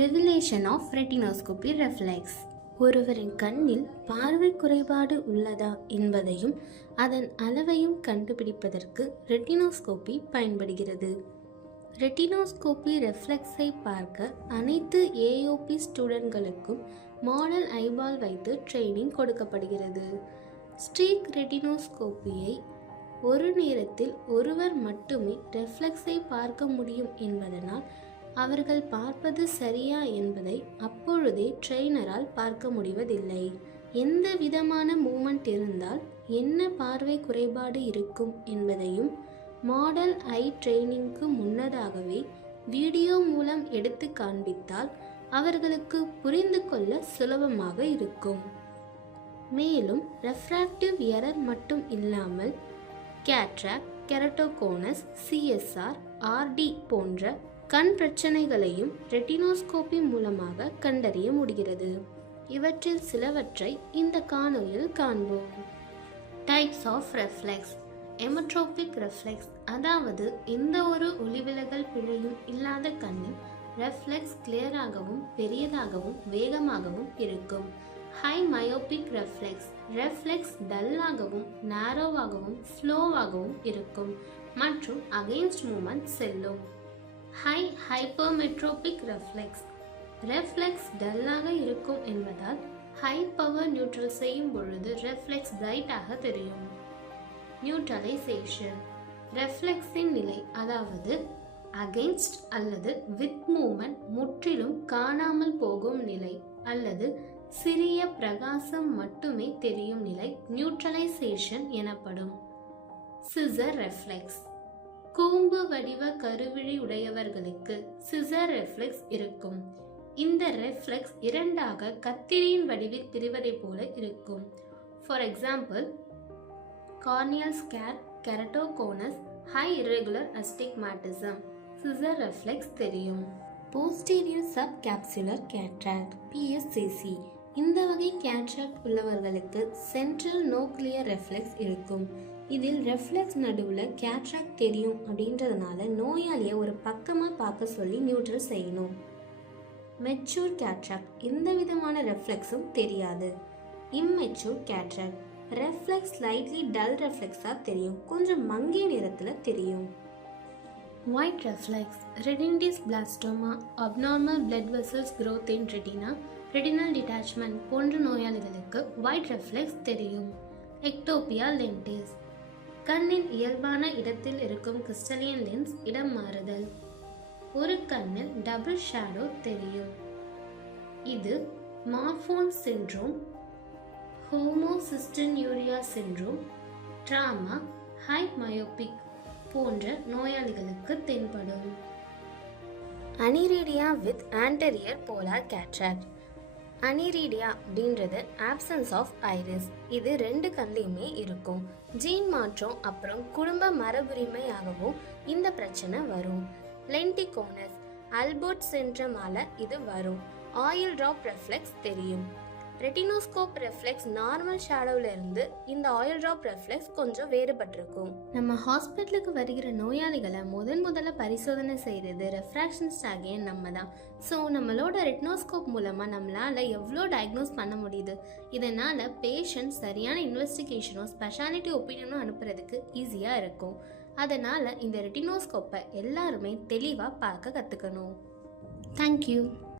Regulation of ரெட்டினோஸ்கோபி reflex ஒருவரின் கண்ணில் பார்வை குறைபாடு உள்ளதா என்பதையும் அதன் அளவையும் கண்டுபிடிப்பதற்கு ரெட்டினோஸ்கோபி பயன்படுகிறது. ரெட்டினோஸ்கோபி ரெஃப்ளெக்ஸை பார்க்க அனைத்து ஏஓபி ஸ்டூடெண்ட்களுக்கும் மாடல் ஐபால் வைத்து ட்ரைனிங் கொடுக்கப்படுகிறது. ஸ்ட்ரீக் ரெட்டினோஸ்கோப்பியை ஒரு நேரத்தில் ஒருவர் மட்டுமே ரெஃப்ளெக்ஸை பார்க்க முடியும் என்பதனால் அவர்கள் பார்ப்பது சரியா என்பதை அப்பொழுதே ட்ரெய்னரால் பார்க்க முடிவதில்லை. எந்த விதமான மூமெண்ட் இருந்தால் என்ன பார்வை குறைபாடு இருக்கும் என்பதையும் மாடல் ஐ ட்ரெய்னிங்க்கு முன்னதாகவே வீடியோ மூலம் எடுத்து காண்பித்தால் அவர்களுக்கு புரிந்து கொள்ள சுலபமாக இருக்கும். மேலும் ரெஃப்ராக்டிவ் எரர் மட்டும் இல்லாமல் கேட்ராக்ட், கெரட்டோகோனஸ், சிஎஸ்ஆர், ஆர்டி போன்ற கண் பிரச்சனைகளையும் ரெட்டினோஸ்கோபி மூலமாக கண்டறிய முடிகிறது. இவற்றில் சிலவற்றை இந்த காணொளியில் காண்போம். Types of reflex. Emmetropic reflex, அதாவது எந்த ஒரு ஒளிவிலகல் பிழையும் இல்லாத கண்ணில் ரெஃப்ளெக்ஸ் கிளியராகவும் பெரியதாகவும் வேகமாகவும் இருக்கும். ஹை மயோபிக் ரெஃப்ளெக்ஸ், ரெஃப்ளெக்ஸ் டல்லாகவும் நேரோவாகவும் ஸ்லோவாகவும் இருக்கும் மற்றும் அகெயின்ஸ்ட் மூமெண்ட் செல்லும். ஹை ஹைப்பர்மெட்ரோபிக் ரெஃப்ளெக்ஸ், ரெஃப்ளெக்ஸ் டல்லாக இருக்கும் என்பதால் ஹை பவர் நியூட்ரல் செய்யும் பொழுது ரெஃப்ளெக்ஸ் பிரைட்டாக தெரியும். நியூட்ரலைசேஷன், ரெஃப்ளெக்ஸின் நிலை, அதாவது அகெயின்ஸ்ட் அல்லது வித் மூமெண்ட் முற்றிலும் காணாமல் போகும் நிலை அல்லது சிறிய பிரகாசம் மட்டுமே தெரியும் நிலை நியூட்ரலைசேஷன் எனப்படும். சிசர் ரெஃப்ளெக்ஸ், கூம்பு வடிவ கருவிழி உடையவர்களுக்கு சிசர் ரெஃப்ளெக்ஸ் இருக்கும். இந்த ரெஃப்ளெக்ஸ் இரண்டாக கத்திரியின் வடிவில் பிரிவதை போல இருக்கும். For example, corneal scar, keratoconus, high irregular astigmatism, scissor reflex தெரியும். Posterior sub capsular cataract, PSCC, இந்த வகை கேட்ராக்ட் உள்ளவர்களுக்கு சென்ட்ரல் நோக்லியர் ரெஃப்ளெக்ஸ் இருக்கும். இதில் ரெஃப்ளெக்ஸ் நடுவில் கேட்ராக்ட் தெரியும் அப்படின்றதுனால நோயாளியை ஒரு பக்கமாக பார்க்க சொல்லி நியூட்ரல் செய்யணும். மெச்சூர் கேட்ராக்ட், எந்த விதமான ரெஃப்ளெக்ஸும் தெரியாது. Immature cataract, reflex lightly dull ரெஃப்ளெக்ஸாக தெரியும், கொஞ்சம் மங்கிய நிறத்தில் தெரியும். White reflex, retinitis blastoma, abnormal blood vessels growth in retina, retinal detachment போன்ற நோயாளிகளுக்கு ஒயிட் ரெஃப்ளெக்ஸ் தெரியும். எக்டோபியா லென்டிஸ், கண்ணின் இயல்பான இடத்தில் இருக்கும் கிறிஸ்டலியன் லென்ஸ் இடம் மாறுதல். ஒரு கண்ணில் டபுள் ஷேடோ தெரியும். இது Marfan syndrome, homocystinuria syndrome, trauma, high myopic போன்ற நோயாளிகளுக்கு தென்படும். Aniridia with anterior polar cataract. Aniridia அப்படின்றது ஆப்சன்ஸ் ஆஃப் ஐரிஸ். இது ரெண்டு கண்லையுமே இருக்கும். ஜீன் மாற்றம் அப்புறம் குடும்ப மரபுரிமையாகவும் இந்த பிரச்சனை வரும். லென்டிகோனஸ், அல்பர்ட் சிண்ட்ரோமால இது வரும். ஆயில் டிராப் ரெஃப்ளெக்ஸ் தெரியும். ரெட்டினோஸ்கோப் ரெஃப்ளெக்ஸ் நார்மல் ஷேடோவில் இருந்து இந்த ஆயில் டிராப் ரெஃப்ளெக்ஸ் கொஞ்சம் வேறுபட்டிருக்கும். நம்ம ஹாஸ்பிட்டலுக்கு வருகிற நோயாளிகளை முதல்ல பரிசோதனை செய்கிறது ரெஃப்ராக்ஷனிஸ்ட் ஆகிய நம்ம தான். ஸோ நம்மளோட ரெட்டினோஸ்கோப் மூலமாக நம்மளால் எவ்வளோ டயக்னோஸ் பண்ண முடியுது. இதனால் பேஷண்ட் சரியான இன்வெஸ்டிகேஷனோ ஸ்பெஷாலிட்டி ஒப்பீனியனோ அனுப்புறதுக்கு ஈஸியாக இருக்கும். அதனால் இந்த ரெட்டினோஸ்கோப்பை எல்லாருமே தெளிவாக பார்க்க கற்றுக்கணும். தேங்க்யூ.